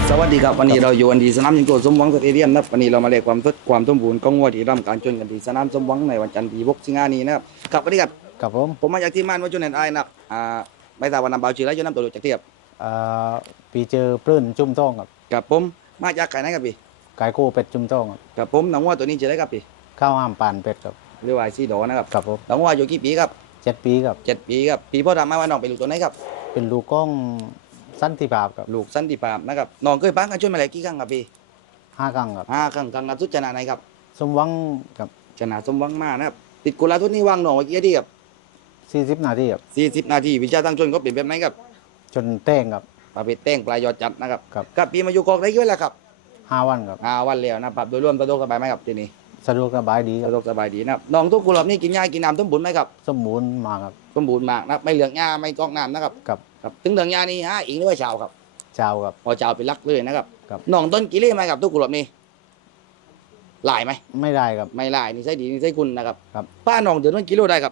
สวัสดีครับวันนี้เราอยู่กันที่สนามยิงโกสมหวังสเตเดียมนะครับวันนี้เรามาเรียกความสมบูรณ์ของวัวที่ร่ำการชนกันที่สนามสมหวังในวันจันทร์ที่6สิงหาคมนี้นะครับครับสวัสดีครับกับผมผมมาจากทีมงานวัวชนแอนไอนะครับไม่ทราบว่านำเบาชื่ออะไรจะนำตัวรู้จักเทียบอ่าปีเจอปลื้นจุ่มต้องครับกับผมมาจากไก่ไหนครับพี่ไก่โคเป็ดจุ่มต้องครับกับผมน้องวัวตัวนี้ชื่ออะไรครับพี่ข้าวห้ามปานเป็ดครับเรียกว่าซีโดนะครับกับผมน้องวัวอยู่กี่ปีครับ 7 ปีครับ 7 ปีครับพี่พ่อทำมาว่าน้องเป็นลูกตัวไหนครับเป็นลูกก้องสั้นที่บาบครับลูกสันติภาพนะครับน้องเคยปั้งกันชนมาแล้วกี่ครั้งครับพี่ 5 ครั้งครับ 5 ครั้งล่าสุดชนะไหนครับสมหวังครับชนะสมหวังมานะครับติดกุลาทุนนี่วางน้องไว้กี่นาทีครับ 40 นาทีครับ 40 นาทีวิชาตั้งชนก็เปลี่ยนแบบไหนครับจนเต้งครับประเภทแต่งปลายยอดจัดนะครับครับกับปีมาอยู่กองได้เยอะแล้วครับ 5 วันครับวันแล้วนะปรับโดยรวมสะดวกสบายไหมครับทีนี้สะดวกสบายดีครัสะบดวกสบายดีนะครับน้องทุกคนรอบนี้กินหญ้ากินน้ำสมบูรณ์ไหมครับสมบูรณ์มากครับสมบูรณ์มากนะครับไม่เหลืองหญ้าไม่กอกน้ำนะครับกับครับถึงเหลืองหญ้านี่อิงหรือว่าชาวครับชาวครับพอชาวเป็นรักเลยนะครับครับน้องต้นกิเลสไหมครับทุกคนรอบนี้หลายไหมไม่ได้ครับไม่หลายนี่ใช่ดีนี่ใช่คุณนะครับครับป้าน้องเดือนวันกิโลได้ครับ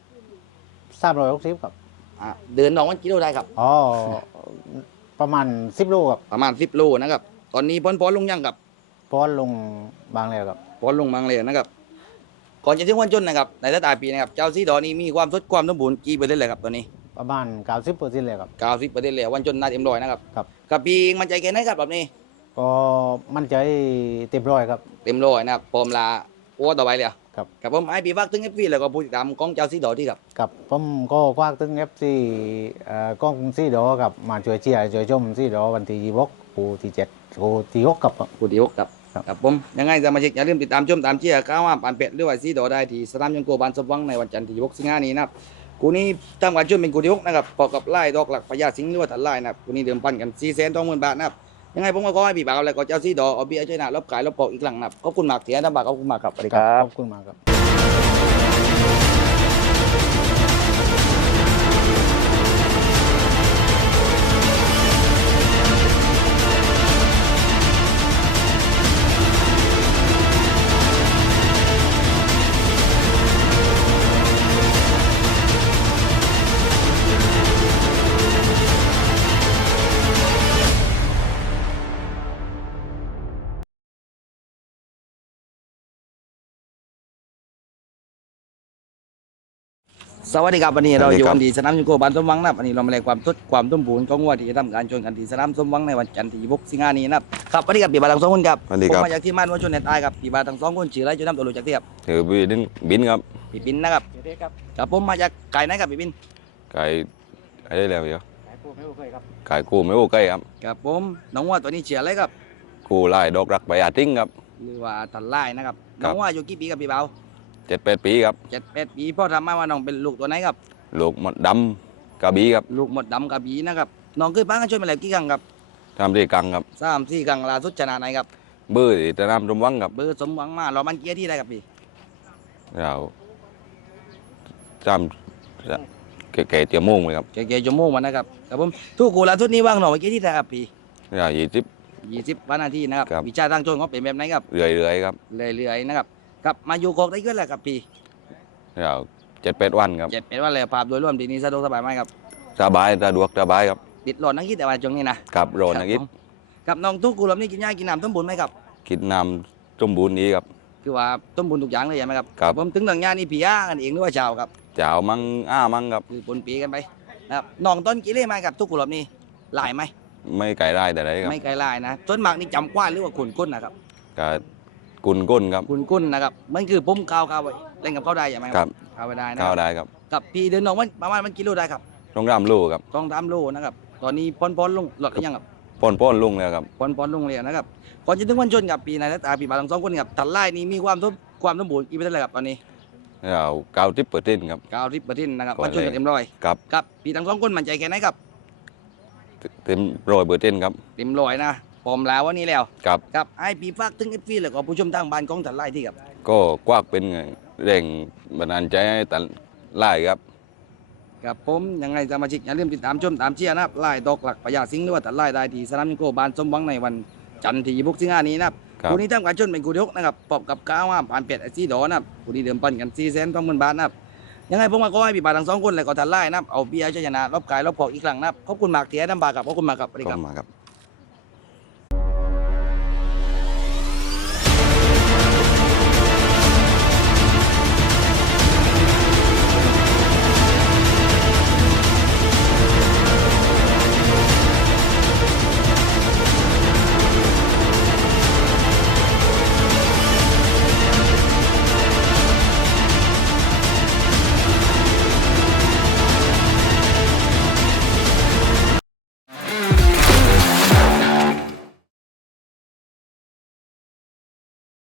360ครับเดือนน้องวันกิโลได้ครับอ๋อประมาณ10 โลครับประมาณ10 โลนะครับตอนนี้พ้นลงยังครับป้อนลงบางแล้วครับพ้นลงบางเลยนะครับก่อนจะถึงวันจนนะครับในสายตาปีนะครับเจ้าซีดอนี่มีความสมบูรณ์กี่เปอร์เซ็นต์เลยครับตอนนี้ประมาณ90%เลยครับ 90%เลยวันจนน่าเต็มร้อยนะครับครับกับปีมันใจแค่ไหนครับแบบนี้ก็มั่นใจเต็มร้อยครับเต็มร้อยนะครับพร้อมลาโอ้ต่อไปเลยครับกับผมไอปีฟักถึงเอฟพีแล้วก็ผู้ติดตามของเจ้าซีดอที่ครับกับผมก็คว้าตึง FC กล้องซีดอกับมาช่วยเชียร์ช่วยชมซีดอวันที่26ปูที่7ปูที่6กับผู้ที่6ครับกับผมยังไงสมาชิกอย่าลืมติดตามชมตามเชียร์ข้าวว่าปานเป็ดหรือว่าซีดอได้ที่สนามยังโกบานสมหวังในวันจันทร์ที่6สิงหาคมนี้นะครับกูนี้ตามการชมเป็นกูที่6นะครับประกอบกับไล่ดอกหลักพญาสิงห์หรือว่าถันไล่นะครับกูนี้เดิมพันกัน420,000 บาทนะครับยังไงผมก็ขอให้พี่บ่าวแล้วก็เจ้าซีดอเอาเบียร์ช่วยนะรบขายรบปอกอีกครั้งนะครับขอบคุณมากเสียนะบ่าวขอบคุณมากครับสวัสดีครับขอบคุณมากครับสวัสดีครับวันนี้เราอยู่กันที่สนามยูโกบานสมหวังนะครับวันนี้เรามาเรียนความสมบูรณ์ของวัวที่จะทำการชนกันที่สนามสมหวังในวันจันทร์ที่6สิงหาคมนี้นะครับครับสวัสดีครับพี่บาทั้งสองคนครับผมมาจากที่ม่านวัวชนแดนใต้ครับพี่บาทั้งสองคนชื่ออะไรจะนำตัวรู้จักเทียบถือบินครับพี่ปินนะครับครับผมมาจากไก่ไหนครับพี่ปินไก่อะไรแล้วเดี๋ยวไก่ปูไม่โอเคครับไก่กูไม่โอเคครับครับผมน้องวัวตัวนี้ชื่ออะไรครับกูไล่ดอกรักใบอาทิ้งครับหรือว่าตันไล่นะครับน้องวัวอยู่กี่ปีครับพี่บ่าว 7-8 ปีครับ 7-8 ปีพ่อทำมาว่าน้องเป็นลูกตัวไหนครับลูกหมดดำกระบี่ครับลูกหมดดำกระบี่นะครับน้องเคยปั้งกันชนมาแล้วกี่ครั้งครับทำที่กังครับ 3-4 ครั้งล่าสุดชนะไหนครับเบื่อที่จะนำรมวังครับเบอร์สมหวังมาเรามันเกียร์ที่ใดครับพี่เราจำแก่เตียโมงเลยครับเก๋ๆชั่วโมงวันนะครับครับผมทุกกูล่าสุดนี้ว่างหน่อยเมื่อกี้ที่ไหนครับพี่เรา 20 วันนาทีนะครับวิชาทางโจรเขาเป็นแบบไหนครับเรื่อยๆครับเรื่อยๆนะครับครับมาอยู่กอกได้เยอะแล้วครับพี่เรา7-8 วันครับ 7-8 วันแล้วภาพโดยรวมทีนี้สะดวกสบายไหมครับสบายสะดวกสบายครับติดหลอดนักกีแต่ว่าช่วงนี้นะครับโรนักกีกับน้องทุกกูรอบนี้กินหญ้ากินน้ำสมบูรณ์ไหมครับกินน้ำสมบูรณ์นี้ครับคือว่าสมบูรณ์ทุกอย่างเลยใช่ไหมครับครับผมถึงเรื่องหญ้านี่พี่กันเองหรือว่าชาวครับเจ้ามังมังครับคือปนปีกันไปนะครับน้องต้นกิเลสไหมครับทุกกูรอบนี้หลายไหมไม่ไก่ได้แต่ไรครับไม่ไกลหลายนะต้นหมากนี่จำกว้านหรือว่าขุนก้นนะครับก็กุนก้นครับขุนก้นนะครับมันคือปุ่มก้าวไว้เล่นกับเขาได้ใช่ไหมครับก้าวไปได้นะเข้าได้ครับกับพี่เดินน้องมันประมาณมันกิโลได้ครับต้องรำลูกครับต้อง3 โลนะครับตอนนี้ป้อนลงหลอดหรือยังครับป้อนลุงแล้วครับป้อนลงเลยนะครับก่อนจะถึงวันชนกับปีนายและตาปีบาทั้งสองคนกับตัดไล่นี้มีความสมบูรณ์กี่เปอร์เซ็นต์เลยครับตอนนี้เรา90%ครับ 90%นะครับวันชนกับเต็มร้อยครับปีทั้งสองคนมั่นใจแค่ไหนครับเต็ม100%ครับเต็มร้อยนะพร้อมแล้ววันนี้แล้วครับครับไอปีฝากถึงเอฟซีแล้วก็ผู้ชมทางบ้านของตัดไล่ที่ครับก็กว้างเป็นแรงบันดาลใจให้ตัดไล่ครับครับผมยังไงสมาชิกอย่าลืมติดตามชมตามเชียร์นะครับไล่ดอกหลักพญาสิงห์หรือว่าตัดไล่ได้ที่สนามยิงโกบานสมหวังในวันจันทร์ที่6สิงหาคมนี้นะครับคู่นี้ทำการชนเป็นคู่ที่6นะครับปอบกับก้าวผ่านเป็ดไอซีดอนะครับคู่นี้เดิมพันกัน420,000 บาทนะครับยังไงผมก็ขอให้พี่บาทั้งสองคนเลยก็ทันไล่นะครับเอาเบียร์ชนะรอบกายรอบพอกอีกครั้งนะครับขอบคุณมากที่ให้น้ำบากับขอบคุณมากครับสวัสดีครับ